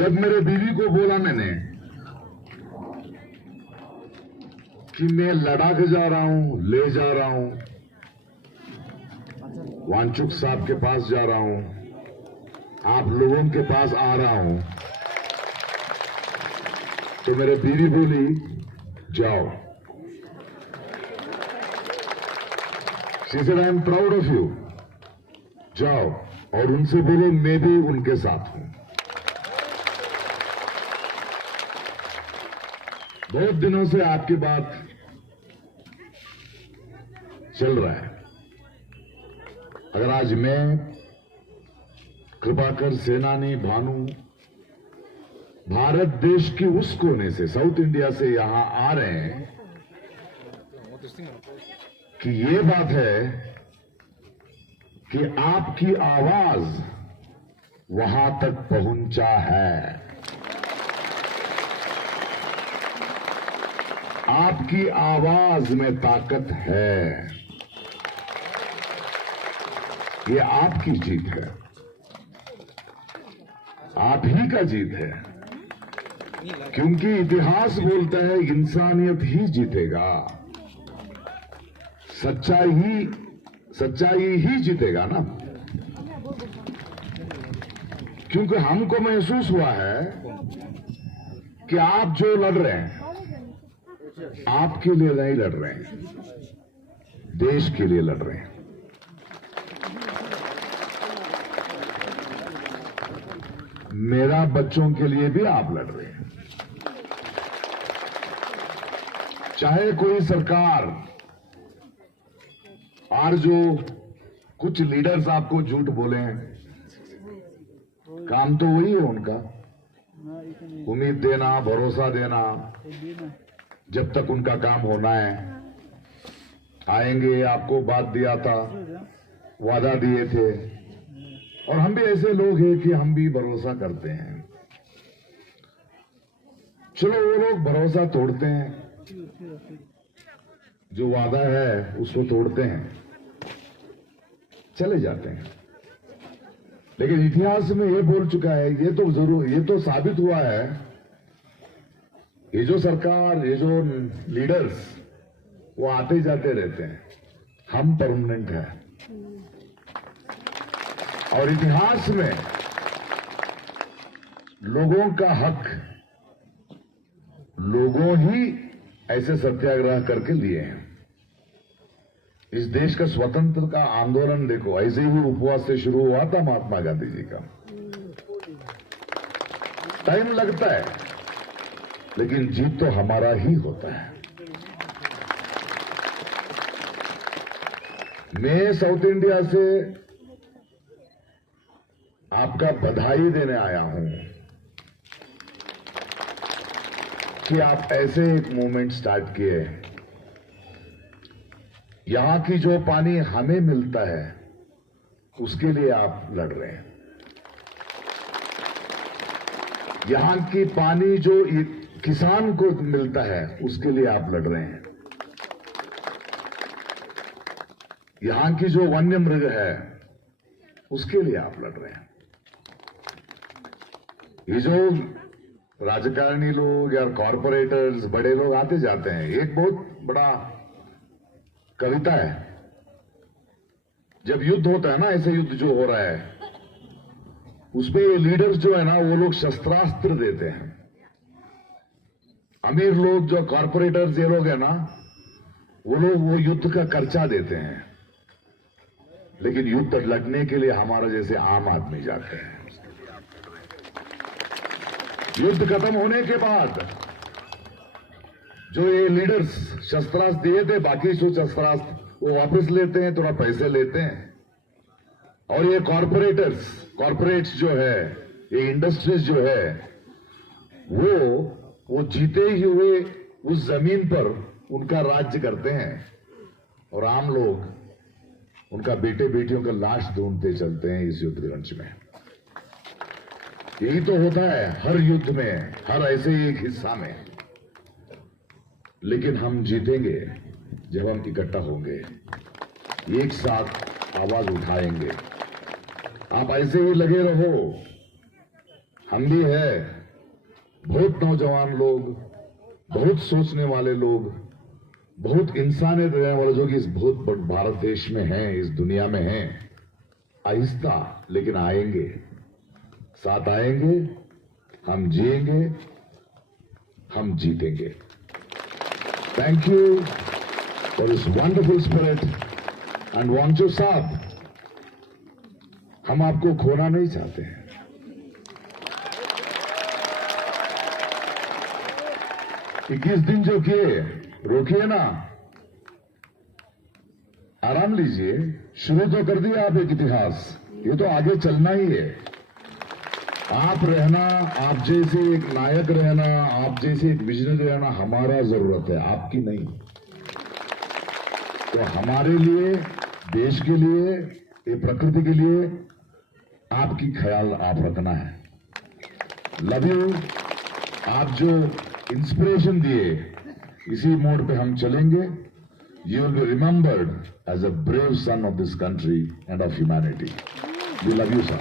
जब मेरे बीवी को बोला मैंने कि मैं लद्दाख जा रहा हूं, ले जा रहा हूं, वांगचुक साहब के पास जा रहा हूं, आप लोगों के पास आ रहा हूं, तो मेरे बीवी बोली जाओ। She said, I am proud of you. जाओ और उनसे बोलो मैं भी उनके साथ हूं। बहुत दिनों से आपकी बात चल रहा है। अगर आज मैं कृपाकर सेनानी भानु भारत देश के उस कोने से, साउथ इंडिया से यहां आ रहे हैं कि ये बात है कि आपकी आवाज वहां तक पहुंचा है। आपकी आवाज में ताकत है। ये आपकी जीत है, आप ही का जीत है, क्योंकि इतिहास बोलता है इंसानियत ही जीतेगा, सच्चाई ही जीतेगा ना। क्योंकि हमको महसूस हुआ है कि आप जो लड़ रहे हैं आपके लिए नहीं लड़ रहे हैं, देश के लिए लड़ रहे हैं। मेरा बच्चों के लिए भी आप लड़ रहे हैं। चाहे कोई सरकार और जो कुछ लीडर्स आपको झूठ बोले हैं, काम तो वही है उनका, उम्मीद देना, भरोसा देना। जब तक उनका काम होना है, आएंगे, आपको बात दिया था, वादा दिए थे, और हम भी ऐसे लोग हैं कि हम भी भरोसा करते हैं। चलो वो लोग भरोसा तोड़ते हैं, जो वादा है उसको तोड़ते हैं, चले जाते हैं। लेकिन इतिहास में ये बोल चुका है, ये तो साबित हुआ है, ये जो सरकार, ये जो लीडर्स वो आते जाते रहते हैं, हम परमानेंट है। और इतिहास में लोगों का हक लोगों ही ऐसे सत्याग्रह करके लिए हैं। इस देश का स्वतंत्र का आंदोलन देखो, ऐसे ही उपवास से शुरू हुआ था महात्मा गांधी जी का। टाइम लगता है, लेकिन जीत तो हमारा ही होता है। मैं साउथ इंडिया से आपका बधाई देने आया हूं कि आप ऐसे एक मूवमेंट स्टार्ट किए। यहां की जो पानी हमें मिलता है उसके लिए आप लड़ रहे हैं। यहां की पानी जो किसान को मिलता है उसके लिए आप लड़ रहे हैं। यहां की जो वन्य मृग है उसके लिए आप लड़ रहे हैं। ये जो राजकारणी लोग या कॉरपोरेटर्स, बड़े लोग आते जाते हैं, एक बहुत बड़ा कविता है, जब युद्ध होता है ना, ऐसे युद्ध जो हो रहा है, उसमें ये लीडर्स जो है ना, वो लोग शस्त्रास्त्र देते हैं। अमीर लोग, जो कॉरपोरेटर्स ये लोग है ना, वो लोग वो युद्ध का खर्चा देते हैं, लेकिन युद्ध लड़ने के लिए हमारा जैसे आम आदमी जाते हैं। युद्ध खत्म होने के बाद जो ये लीडर्स शस्त्रास्त्र दिए थे, बाकी जो शस्त्रास्त्र वो वापस लेते हैं, थोड़ा पैसे लेते हैं। और ये कॉरपोरेट्स जो है, ये इंडस्ट्रीज जो है, वो जीते ही हुए उस जमीन पर उनका राज्य करते हैं, और आम लोग उनका बेटे बेटियों का लाश ढूंढते चलते हैं इस युद्ध रंच में। यही तो होता है हर युद्ध में, हर ऐसे एक हिस्सा में। लेकिन हम जीतेंगे जब हम इकट्ठा होंगे, एक साथ आवाज उठाएंगे। आप ऐसे ही लगे रहो, हम भी है, बहुत नौजवान लोग, बहुत सोचने वाले लोग, बहुत इंसानियत रहने वाले जो कि इस बहुत भारत देश में हैं, इस दुनिया में हैं। आहिस्ता लेकिन आएंगे, साथ आएंगे, हम जिएंगे, हम जीतेंगे। Thank you for this wonderful spirit and Wancho साहब, हम आपको खोना नहीं चाहते हैं। 21 दिन जो किए, रोकिए ना, आराम लीजिए। शुरू तो कर दिया आप एक इतिहास, ये तो आगे चलना ही है। आप रहना, आप जैसे एक नायक रहना, आप जैसे एक विजनरी रहना हमारा जरूरत है, आपकी नहीं। तो हमारे लिए, देश के लिए, ये प्रकृति के लिए आपकी ख्याल आप रखना है। Love you. आप जो इंस्पिरेशन दिए, इसी मोड पे हम चलेंगे। You will be remembered as a brave son of this country and of humanity. We love you, sir.